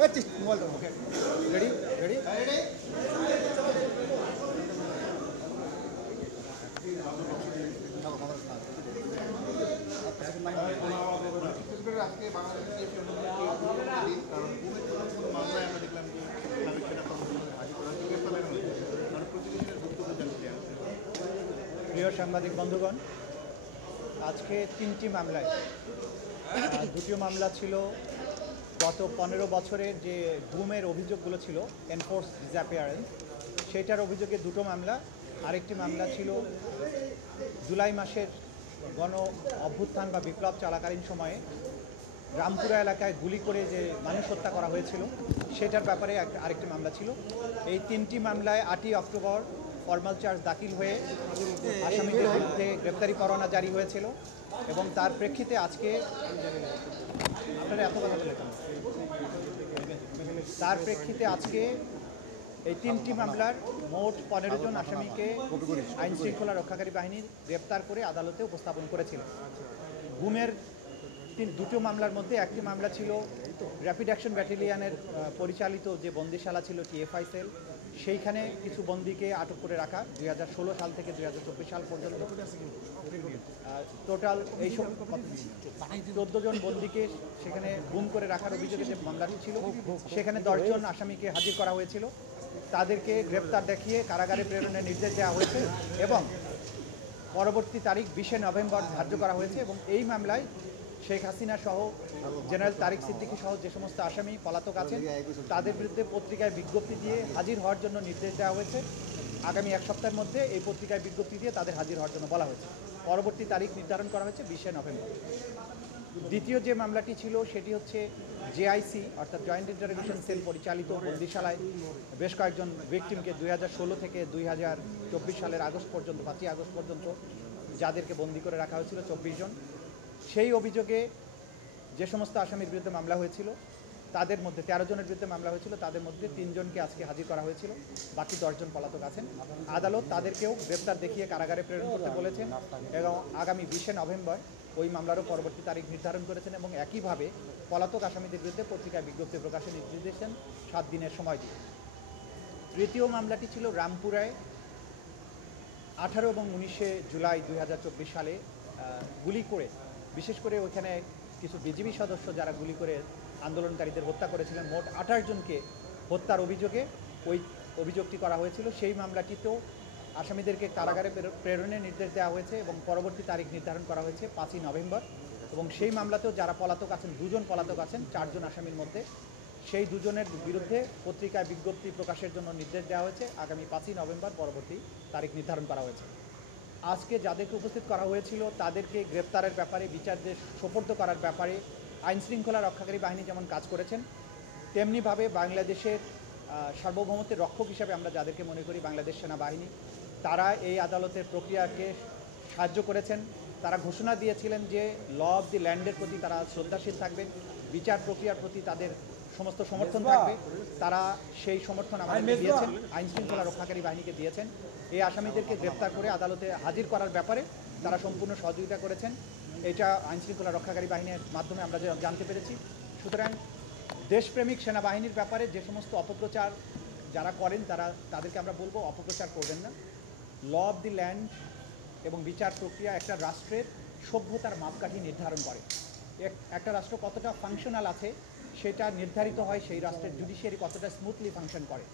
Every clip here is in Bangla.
রেডি রেডি আজকে বাংলাদেশের দিন কারণ মামলায় আমরা দেখলাম যে সেটা প্রিয় সাংবাদিক বন্ধুগণ, আজকে 3টি মামলায় দুটো মামলা ছিল গত 15 বছরের যে গুমের অভিযোগগুলো ছিল, এনফোর্স ডিসঅ্যাপিয়ারেন্স, সেইটার অভিযোগে দুটো মামলা। আরেকটি মামলা ছিল জুলাই মাসের গণ অভ্যুত্থান বা বিপ্লব চলাকালীন সময়ে রামপুরা এলাকায় গুলি করে যে মানুষ হত্যা করা হয়েছিল সেটার ব্যাপারে আরেকটি মামলা ছিল। এই 3টি মামলায় 8ই অক্টোবর ফর্মাল চার্জ দাখিল হয়ে আসামিদের বিরুদ্ধে গ্রেপ্তারি পরোয়ানা জারি হয়েছিল এবং তার প্রেক্ষিতে আজকে আপনারা এত কথা বলে তার প্রেক্ষিতে আজকে এই 3টি মামলার মোট 15 জন আসামিকে আইন শৃঙ্খলা রক্ষাকারী বাহিনীর গ্রেপ্তার করে আদালতে উপস্থাপন করেছিল। গুমের দুটো মামলার মধ্যে একটি মামলা ছিল র্যাপিড অ্যাকশন ব্যাটালিয়নের পরিচালিত যে বন্দিশালা ছিল টিএফআই সেল, সেইখানে কিছু বন্দীকে আটক করে রাখা 2016 সাল থেকে 2024 সাল পর্যন্ত টোটাল এই 14 জন বন্দীকে সেখানে গুম করে রাখার অভিযোগে যে মামলাটি ছিল সেখানে 10 জন আসামিকে হাজির করা হয়েছিল। তাদেরকে গ্রেপ্তার দেখিয়ে কারাগারে প্রেরণের নির্দেশ দেওয়া হয়েছে এবং পরবর্তী তারিখ 20শে নভেম্বর ধার্য করা হয়েছে এবং এই মামলায় শেখ হাসিনা সহ জেনারেল তারিক সিদ্দিকী সহ যে সমস্ত আসামি পলাতক আছেন তাদের বিরুদ্ধে পত্রিকায় বিজ্ঞপ্তি দিয়ে হাজির হওয়ার জন্য নির্দেশ দেওয়া হয়েছে। আগামী এক সপ্তাহের মধ্যে এই পত্রিকায় বিজ্ঞপ্তি দিয়ে তাদের হাজির হওয়ার জন্য বলা হয়েছে। পরবর্তী তারিখ নির্ধারণ করা হয়েছে 20শে নভেম্বর। দ্বিতীয় যে মামলাটি ছিল সেটি হচ্ছে জেআইসি অর্থাৎ জয়েন্ট ইন্টারোগেশন সেল পরিচালিত বন্দিশালায় বেশ কয়েকজন ভিকটিমকে 2016 থেকে 2024 সালের আগস্ট পর্যন্ত 5ই আগস্ট পর্যন্ত যাদেরকে বন্দি করে রাখা হয়েছিল 24 জন। সেই অভিযোগে যে সমস্ত আসামির বিরুদ্ধে মামলা হয়েছিল তাদের মধ্যে 13 জনের বিরুদ্ধে মামলা হয়েছিল, তাদের মধ্যে 3 জনকে আজকে হাজির করা হয়েছিল, বাকি 10 জন পলাতক আছেন। আদালত তাদেরকেও গ্রেপ্তার দেখিয়ে কারাগারে প্রেরণ করতে বলেছেন এবং আগামী 20শে নভেম্বর ওই মামলারও পরবর্তী তারিখ নির্ধারণ করেছেন এবং একইভাবে পলাতক আসামিদের বিরুদ্ধে পত্রিকায় বিজ্ঞপ্তি প্রকাশের নির্দেশ দিয়েছেন 7 দিনের সময় দিয়ে। তৃতীয় মামলাটি ছিল রামপুরায় 18 এবং 19শে জুলাই 2024 সালে গুলি করে, বিশেষ করে ওইখানে কিছু বিজিবি সদস্য যারা গুলি করে আন্দোলনকারীদের হত্যা করেছিলেন, মোট 28 জনকে হত্যার অভিযোগে ওই অভিযোগটি করা হয়েছিল। সেই মামলাটিতেও আসামিদেরকে কারাগারে প্রেরণের নির্দেশ দেওয়া হয়েছে এবং পরবর্তী তারিখ নির্ধারণ করা হয়েছে 5ই নভেম্বর এবং সেই মামলাতেও যারা পলাতক আছেন 2 জন পলাতক আছেন 4 জন আসামির মধ্যে, সেই 2 জনের বিরুদ্ধে পত্রিকায় বিজ্ঞপ্তি প্রকাশের জন্য নির্দেশ দেওয়া হয়েছে। আগামী 5ই নভেম্বর পরবর্তী তারিখ নির্ধারণ করা হয়েছে। আজকে যাদেরকে উপস্থিত করা হয়েছিল তাদেরকে গ্রেপ্তারের ব্যাপারে বিচারদের সোপর্দ করার ব্যাপারে আইনশৃঙ্খলা রক্ষাকারী বাহিনী যেমন কাজ করেছেন তেমনিভাবে বাংলাদেশের সার্বভৌমত্বের রক্ষক হিসাবে আমরা যাদেরকে মনে করি বাংলাদেশ সেনাবাহিনী, তারা এই আদালতের প্রক্রিয়াকে সাহায্য করেছেন। তারা ঘোষণা দিয়েছিলেন যে ল অফ দি ল্যান্ডের প্রতি তারা শ্রদ্ধাশীল থাকবেন, বিচার প্রক্রিয়ার প্রতি তাদের সমস্ত সমর্থন থাকবে। তারা সেই সমর্থন আমাদের দিয়েছেন, আইনশৃঙ্খলা রক্ষাকারী বাহিনীকে দিয়েছেন। এই আসামিদেরকে গ্রেপ্তার করে আদালতে হাজির করার ব্যাপারে তারা সম্পূর্ণ সহযোগিতা করেছেন। এটা আইনশৃঙ্খলা রক্ষাকারী বাহিনীর মাধ্যমে আমরা জানতে পেরেছি। সুতরাং দেশপ্রেমিক সেনাবাহিনীর ব্যাপারে যে সমস্ত অপপ্রচার যারা করেন তাদেরকে আমরা বলবো অপপ্রচার করবেন না। ল অফ দি ল্যান্ড এবং বিচার প্রক্রিয়া একটা রাষ্ট্রের সভ্যতার মাপকাঠি নির্ধারণ করে। একটা রাষ্ট্র কতটা ফাংশনাল আছে সেটা নির্ধারিত হয় সেই রাষ্ট্রের জুডিশিয়ারি কতটা স্মুথলি ফাংশন করে।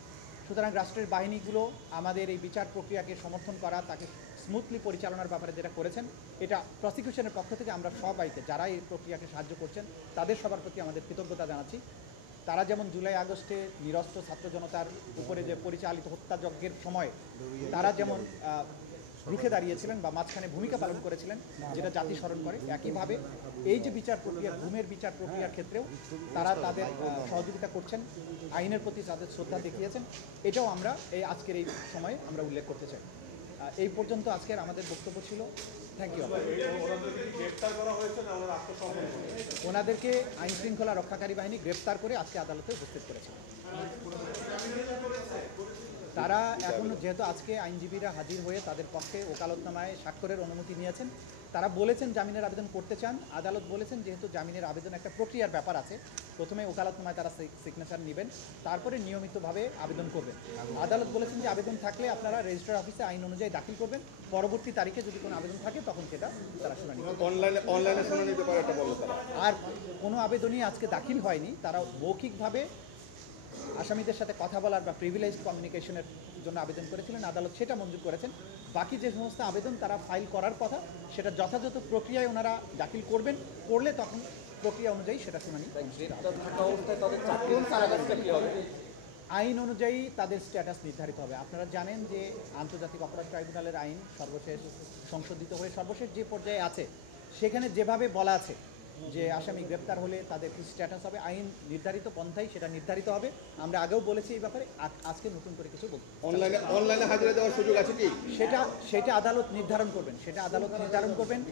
সুতরাং রাষ্ট্রের বাহিনীগুলো আমাদের এই বিচার প্রক্রিয়াকে সমর্থন করা, তাকে স্মুথলি পরিচালনার ব্যাপারে যেটা করেছেন, এটা প্রসিকিউশনের পক্ষ থেকে আমরা সবাইকে যারা এই প্রক্রিয়াকে সাহায্য করছেন তাদের সবার প্রতি আমাদের কৃতজ্ঞতা জানাচ্ছি। তারা যেমন জুলাই আগস্টে নিরস্ত্র ছাত্র জনতার উপরে যে পরিচালিত হত্যাযজ্ঞের সময় তারা যেমন রুখে দাঁড়িয়েছিলেন বা মাঝখানে ভূমিকা পালন করেছিলেন যেটা জাতি স্মরণ করে, একইভাবে এই যে বিচার প্রক্রিয়া গুমের বিচার প্রক্রিয়ার ক্ষেত্রেও তারা তাদের সহযোগিতা করছেন, আইনের প্রতি তাদের শ্রদ্ধা দেখিয়েছেন। এটাও আমরা এই আজকের এই সময়ে আমরা উল্লেখ করতে চাই। এই পর্যন্ত আজকের আমাদের বক্তব্য ছিল। Thank you. ওনাদেরকে আইনশৃঙ্খলা রক্ষাকারী বাহিনী গ্রেপ্তার করে আজকে আদালতে উপস্থিত করেছে। তারা এখন যেহেতু আজকে আইনজীবীরা হাজির হয়ে তাদের পক্ষে ওকালতনামায় স্বাক্ষরের অনুমতি নিয়েছেন, তারা বলেছেন জামিনের আবেদন করতে চান। আদালত বলেছেন যেহেতু জামিনের আবেদন একটা প্রক্রিয়ার ব্যাপার আছে, প্রথমে ওকালতনামায় তারা সিগনেচার নেবেন, তারপরে নিয়মিতভাবে আবেদন করবেন। আদালত বলেছেন যে আবেদন থাকলে আপনারা রেজিস্ট্রার অফিসে আইন অনুযায়ী দাখিল করবেন, পরবর্তী তারিখে যদি কোনো আবেদন থাকে তখন সেটা তারা শুনানি করবেন। অনলাইনে শুনানি নিতে পারে, এটা বললো তারা। আর কোনো আবেদনই আজকে দাখিল হয়নি, তারা মৌখিকভাবে আসামিদের সাথে কথা বলার বা প্রিভিলেজ কমিউনিকেশনের জন্য আবেদন করেছিলেন, আদালত সেটা মঞ্জুর করেছেন। বাকি যে সমস্ত আবেদন তারা ফাইল করার কথা সেটা যথাযথ প্রক্রিয়ায় ওনারা দাখিল করবেন, করলে তখন প্রক্রিয়া অনুযায়ী সেটা শুনানি। আইন অনুযায়ী তাদের স্ট্যাটাস নির্ধারিত হবে। আপনারা জানেন যে আন্তর্জাতিক অপরাধ ট্রাইব্যুনালের আইন সর্বশেষ সংশোধিত হয়ে সর্বশেষ যে পর্যায়ে আছে সেখানে যেভাবে বলা আছে যে আসামি গ্রেপ্তার হলে তাদের কি স্ট্যাটাস হবে, আইন নির্ধারিত পন্থায় সেটা নির্ধারিত হবে। আমরা আগেও বলেছি এই ব্যাপারে, আজকে নতুন করে কিছু বলবো। অনলাইনে হাজিরা দেওয়ার সুযোগ আছে কি? সেটা আদালত নির্ধারণ করবেন,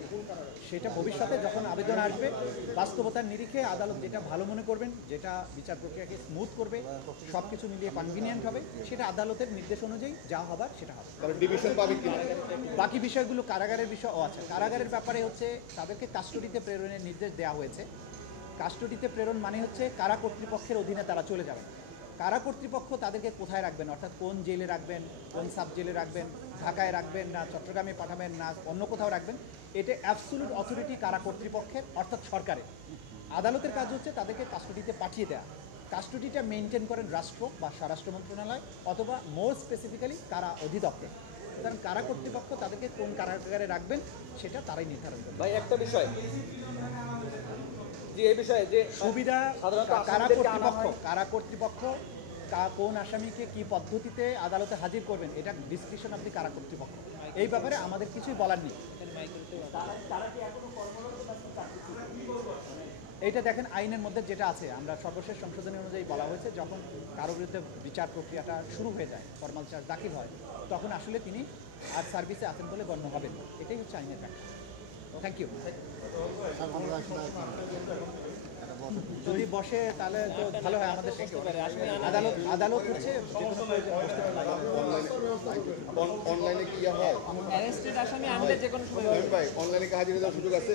সেটা ভবিষ্যতে যখন আবেদন আসবে বাস্তবতার নিরিখে আদালত যেটা ভালো মনে করবেন, যেটা বিচার প্রক্রিয়াকে স্মুথ করবে, সব কিছু মিলিয়ে কনভিনিয়েন্ট হবে, সেটা আদালতের নির্দেশ অনুযায়ী যা হবার সেটা হবে। ডিভিশন পাবে কি? বাকি বিষয়গুলো কারাগারের বিষয়। আচ্ছা, কারাগারের ব্যাপারে হচ্ছে তাদেরকে কাস্টডিতে প্রেরণের নির্দেশ দেওয়া হয়েছে। কাস্টডিতে প্রেরণ মানে হচ্ছে কারা কর্তৃপক্ষের অধীনে তারা চলে যাবেন। কারা কর্তৃপক্ষ তাদেরকে কোথায় রাখবেন, অর্থাৎ কোন জেলে রাখবেন, কোন সাব জেলে রাখবেন, ঢাকায় রাখবেন না চট্টগ্রামে পাঠাবেন না অন্য কোথাও রাখবেন, এটা অ্যাবসোলিউট অথরিটি কারা কর্তৃপক্ষের, অর্থাৎ সরকারের। আদালতের কাজ হচ্ছে তাদেরকে কাস্টডিতে পাঠিয়ে দেওয়া। কাস্টডিটা মেনটেন করেন রাষ্ট্র বা স্বরাষ্ট্র মন্ত্রণালয় অথবা মোর স্পেসিফিক্যালি কারা অধিদপ্তর। কারণ কারা কর্তৃপক্ষ তাদেরকে কোন কারাগারে রাখবেন সেটা তারাই নির্ধারণ করবে। ভাই একটা বিষয় যে এই বিষয়ে যে সুবিধা কারা কর্তৃপক্ষ কোন আসামিকে কি পদ্ধতিতে আদালতে হাজির করবেন এটা ডিসক্রিপশন অফ দি কারা কর্তৃপক্ষ। এই ব্যাপারে আমাদের কিছুই বলার নেই। এইটা দেখেন আইনের মধ্যে যেটা আছে, আমরা সর্বশেষ সংশোধনী অনুযায়ী বলা হয়েছে যখন কারো বিরুদ্ধে বিচার প্রক্রিয়াটা শুরু হয়ে যায়, ফরমাল চার্জ দাখিল হয়, তখন আসলে তিনি আর সার্ভিসে আছেন বলে গণ্য হবেন। এটাই হচ্ছে আইনের ব্যাখ্যা। Thank you. যদি বসে তাহলে তো ভালো হয় আমাদের। আদালত হচ্ছে অনলাইনে কি হয়? অ্যারেস্টেড আসামি আনলে যে কোনো সময় ভাই অনলাইনে কি হাজিরা দেওয়ার সুযোগ আছে?